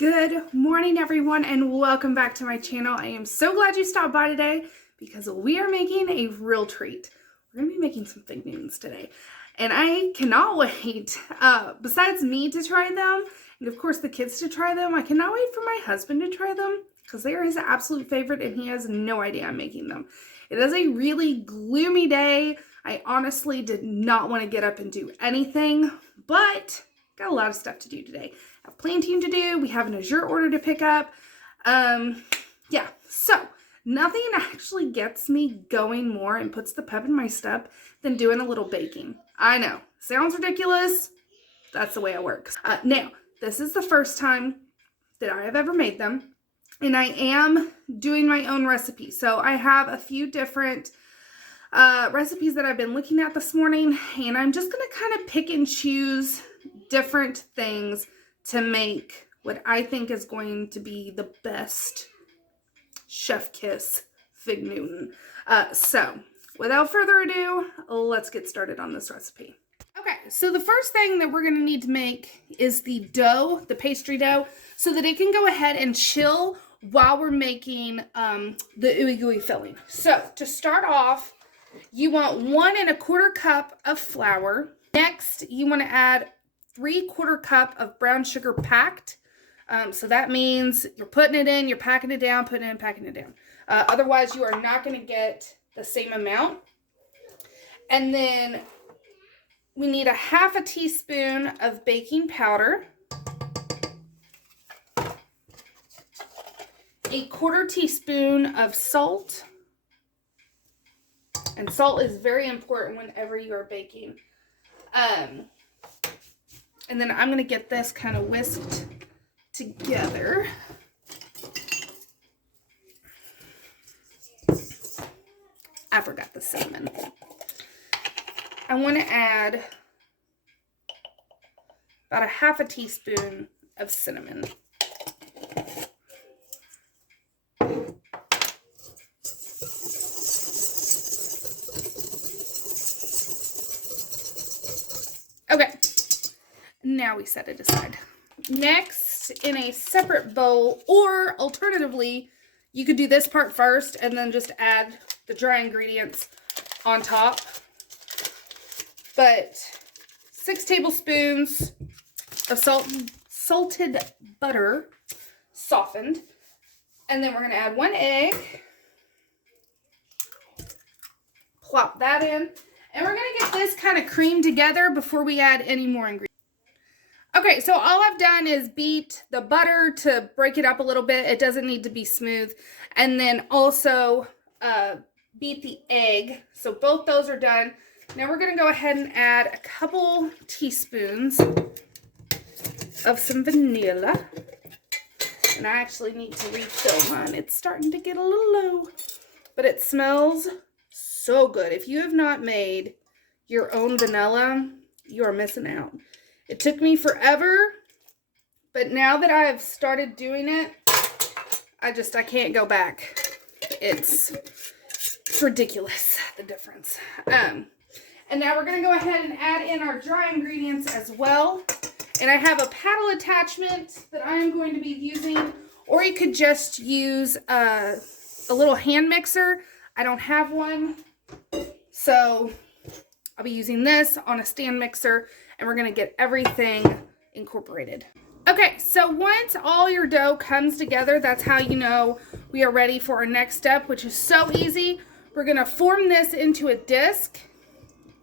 Good morning, everyone, and welcome back to my channel. I am so glad you stopped by today because we are making a real treat. We're going to be making some fig Newtons today, and I cannot wait. Besides me to try them, and of course the kids to try them, I cannot wait for my husband to try them because they are his absolute favorite, and he has no idea I'm making them. It is a really gloomy day. I honestly did not want to get up and do anything, but got a lot of stuff to do today. I have planting to do. We have an Azure order to pick up. Yeah, so nothing actually gets me going more and puts the pep in my step than doing a little baking. I know, sounds ridiculous. That's the way it works. Now, this is the first time that I have ever made them, and I am doing my own recipe. So I have a few different recipes that I've been looking at this morning, and I'm just going to kind of pick and choose different things to make what I think is going to be the best chef kiss fig Newton. So without further ado, let's get started on this recipe. Okay, so the first thing that we're going to need to make is the dough, the pastry dough, so that it can go ahead and chill while we're making the ooey gooey filling. So to start off, you want 1 1/4 cup of flour. Next, you want to add 3/4 cup of brown sugar packed. So that means you're putting it in, you're packing it down, putting it in, packing it down. Otherwise, you are not going to get the same amount. And then we need a 1/2 teaspoon of baking powder, 1/4 teaspoon of salt. And salt is very important whenever you are baking. And then I'm going to get this kind of whisked together. I forgot the cinnamon. I want to add about a 1/2 teaspoon of cinnamon. Okay. Now we set it aside. Next, in a separate bowl, or alternatively, you could do this part first and then just add the dry ingredients on top. But 6 tablespoons of salted butter, softened. And then we're going to add 1 egg. Plop that in. And we're going to get this kind of creamed together before we add any more ingredients. Okay, so all I've done is beat the butter to break it up a little bit. It doesn't need to be smooth. And then also beat the egg. So both those are done. Now we're going to go ahead and add a couple teaspoons of some vanilla. And I actually need to refill mine. It's starting to get a little low. But it smells so good. If you have not made your own vanilla, you are missing out. It took me forever, but now that I have started doing it, I can't go back. It's ridiculous, the difference. And now we're going to go ahead and add in our dry ingredients as well. And I have a paddle attachment that I am going to be using, or you could just use a little hand mixer. I don't have one, so I'll be using this on a stand mixer, and we're going to get everything incorporated. Okay, so once all your dough comes together, that's how you know we are ready for our next step, which is so easy. We're going to form this into a disc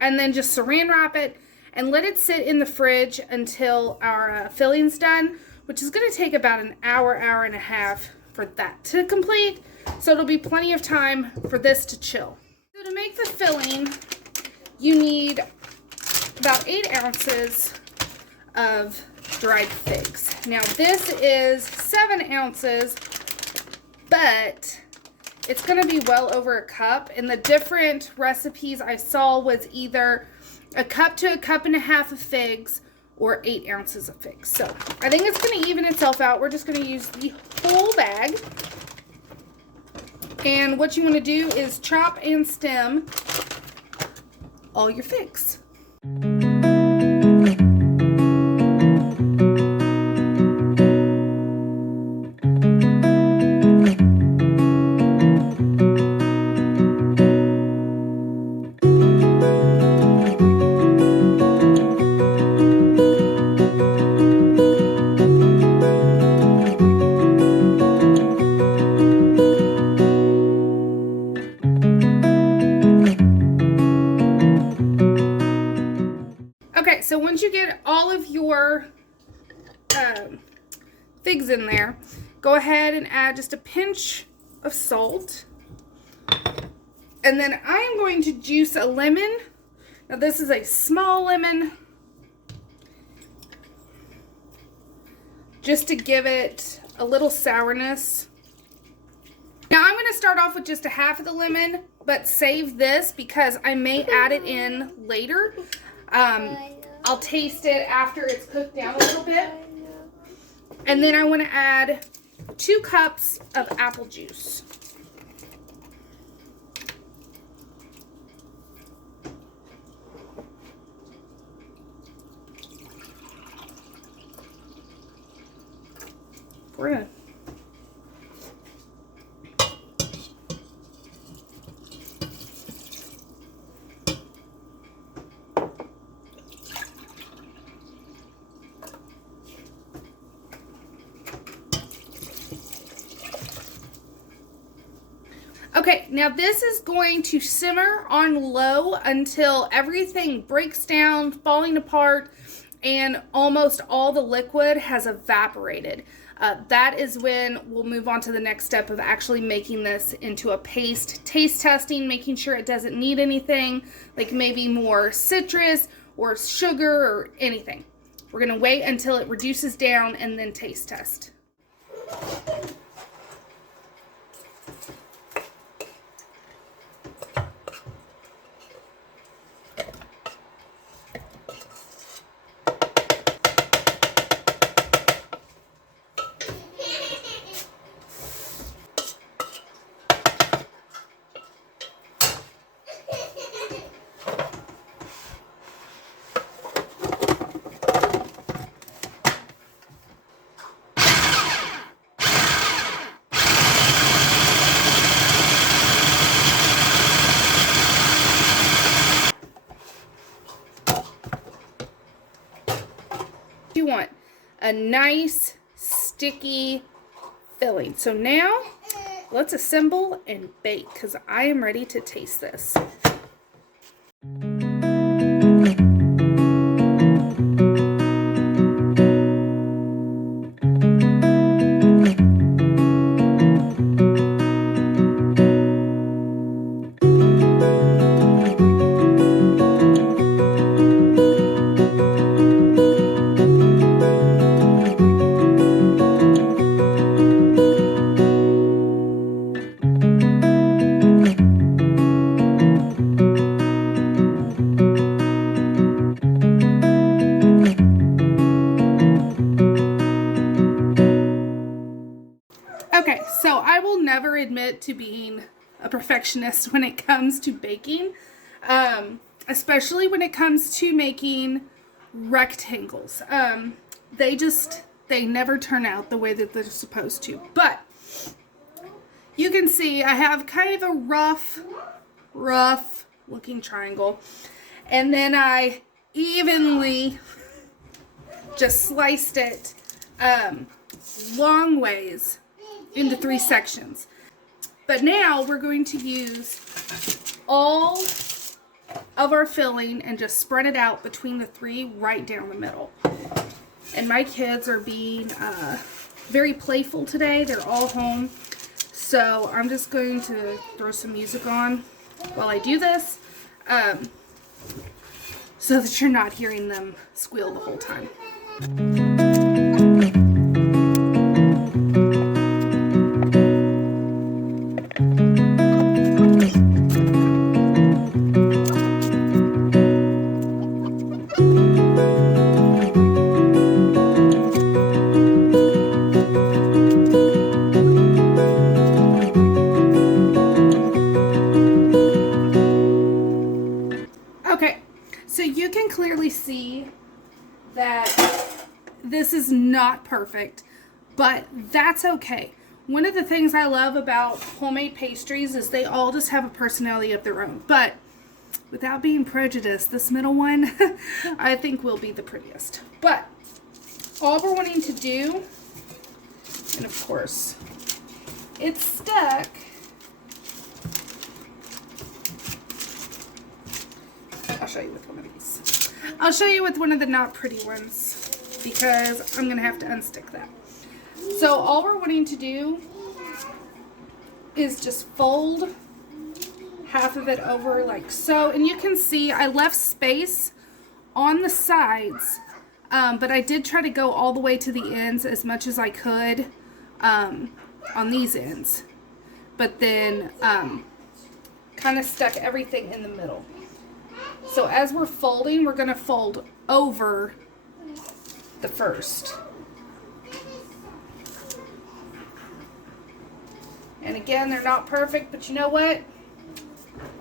and then just saran wrap it and let it sit in the fridge until our filling's done, which is going to take about an hour, hour and a half for that to complete. So it'll be plenty of time for this to chill. So to make the filling, you need about 8 ounces of dried figs. Now this is 7 ounces, but it's going to be well over a cup. And the different recipes I saw was either a cup to a cup and a half of figs or 8 ounces of figs. So I think it's going to even itself out. We're just going to use the whole bag. And what you want to do is chop and stem all your figs. figs in there. Go ahead and add just a pinch of salt. And then I am going to juice a lemon. Now this is a small lemon, just to give it a little sourness. Now I'm going to start off with just a half of the lemon, but save this because I may add it in later. I'll taste it after it's cooked down a little bit. And then I want to add 2 cups of apple juice. We're gonna Okay, now this is going to simmer on low until everything breaks down, falling apart, and almost all the liquid has evaporated. That is when we'll move on to the next step of actually making this into a paste. Taste testing, making sure it doesn't need anything, like maybe more citrus or sugar or anything. We're gonna wait until it reduces down and then taste test. You want a nice sticky filling. So now let's assemble and bake because I am ready to taste this. Okay, so I will never admit to being a perfectionist when it comes to baking, especially when it comes to making rectangles. They never turn out the way that they're supposed to. But you can see I have kind of a rough looking triangle. And then I evenly just sliced it long ways into 3 sections. But now we're going to use all of our filling and just spread it out between the 3 right down the middle. And my kids are being very playful today. They're all home. So I'm just going to throw some music on while I do this so that you're not hearing them squeal the whole time. Okay, so you can clearly see that this is not perfect, but that's okay. One of the things I love about homemade pastries is they all just have a personality of their own. But without being prejudiced, this middle one I think will be the prettiest. But all we're wanting to do, and of course it's stuck, I'll show you with one of these. I'll show you with one of the not pretty ones because I'm going to have to unstick that. So all we're wanting to do is just fold half of it over like so. And you can see I left space on the sides, but I did try to go all the way to the ends as much as I could on these ends. But then kind of stuck everything in the middle. So as we're folding, we're going to fold over the first. And again, they're not perfect, but you know what?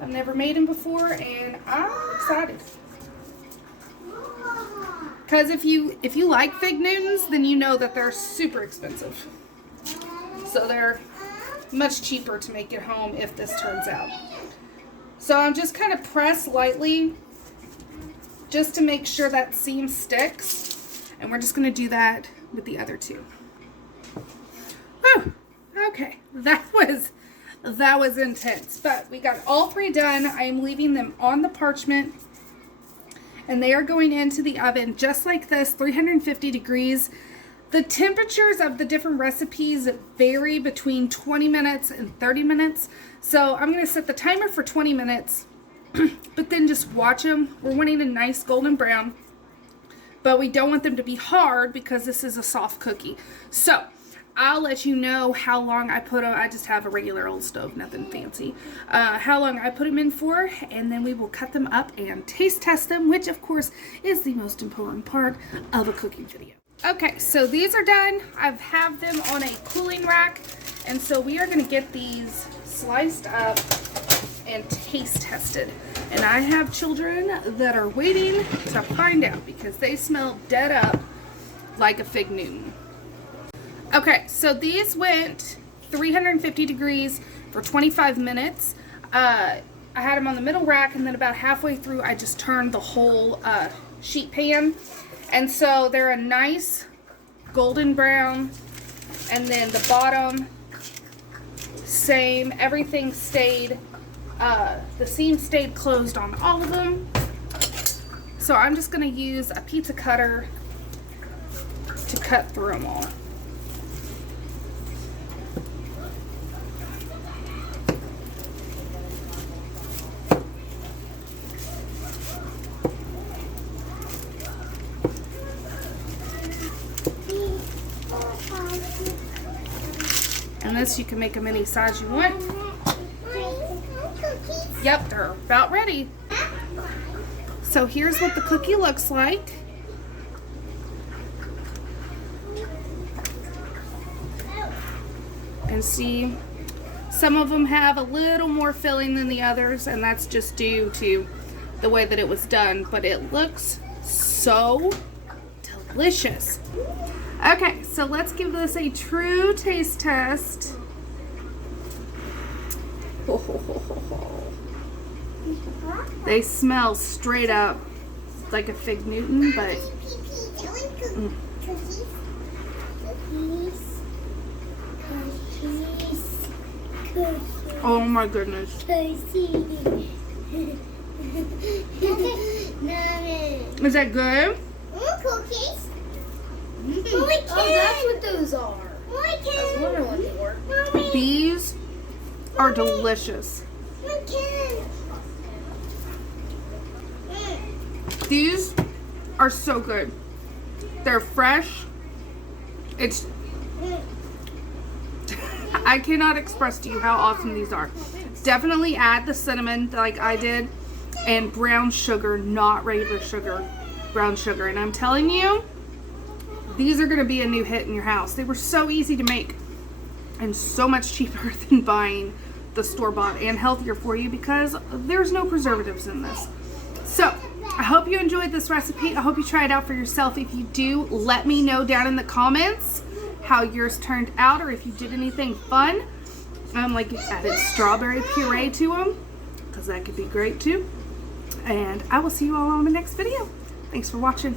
I've never made them before, and I'm excited. Because if you like Fig Newtons, then you know that they're super expensive. So they're much cheaper to make at home if this turns out. So I'm just kind of press lightly just to make sure that seam sticks. And we're just going to do that with the other two. Whew. Okay, that was intense, but we got all three done. I am leaving them on the parchment, and they are going into the oven just like this, 350 degrees. The temperatures of the different recipes vary between 20 minutes and 30 minutes. So I'm going to set the timer for 20 minutes, but then just watch them. We're wanting a nice golden brown, but we don't want them to be hard because this is a soft cookie. So I'll let you know how long I put them. I just have a regular old stove, nothing fancy. How long I put them in for, and then we will cut them up and taste test them, which of course is the most important part of a cooking video. Okay, so these are done. I have them on a cooling rack, and so we are going to get these sliced up and taste tested. And I have children that are waiting to find out because they smell dead up like a Fig Newton. Okay, so these went 350 degrees for 25 minutes. I had them on the middle rack, and then about halfway through, I just turned the whole sheet pan. And so they're a nice golden brown, and then the bottom, same. Everything stayed, the seam stayed closed on all of them. So I'm just going to use a pizza cutter to cut through them all. And this, you can make them any size you want. Yep, they're about ready. So here's what the cookie looks like. And see, some of them have a little more filling than the others, and that's just due to the way that it was done. But it looks so delicious. Okay, so let's give this a true taste test. They smell straight up like a Fig Newton, but oh my goodness. Is that good? Cookies. Oh, that's what those are. I was wondering what they were. These are delicious. These are so good. They're fresh. It's I cannot express to you how awesome these are. Definitely add the cinnamon like I did, and brown sugar, not regular sugar, brown sugar. And I'm telling you, these are going to be a new hit in your house. They were so easy to make and so much cheaper than buying the store-bought, and healthier for you because there's no preservatives in this. So I hope you enjoyed this recipe. I hope you try it out for yourself. If you do, let me know down in the comments how yours turned out, or if you did anything fun. Like added strawberry puree to them, because that could be great too. And I will see you all on the next video. Thanks for watching.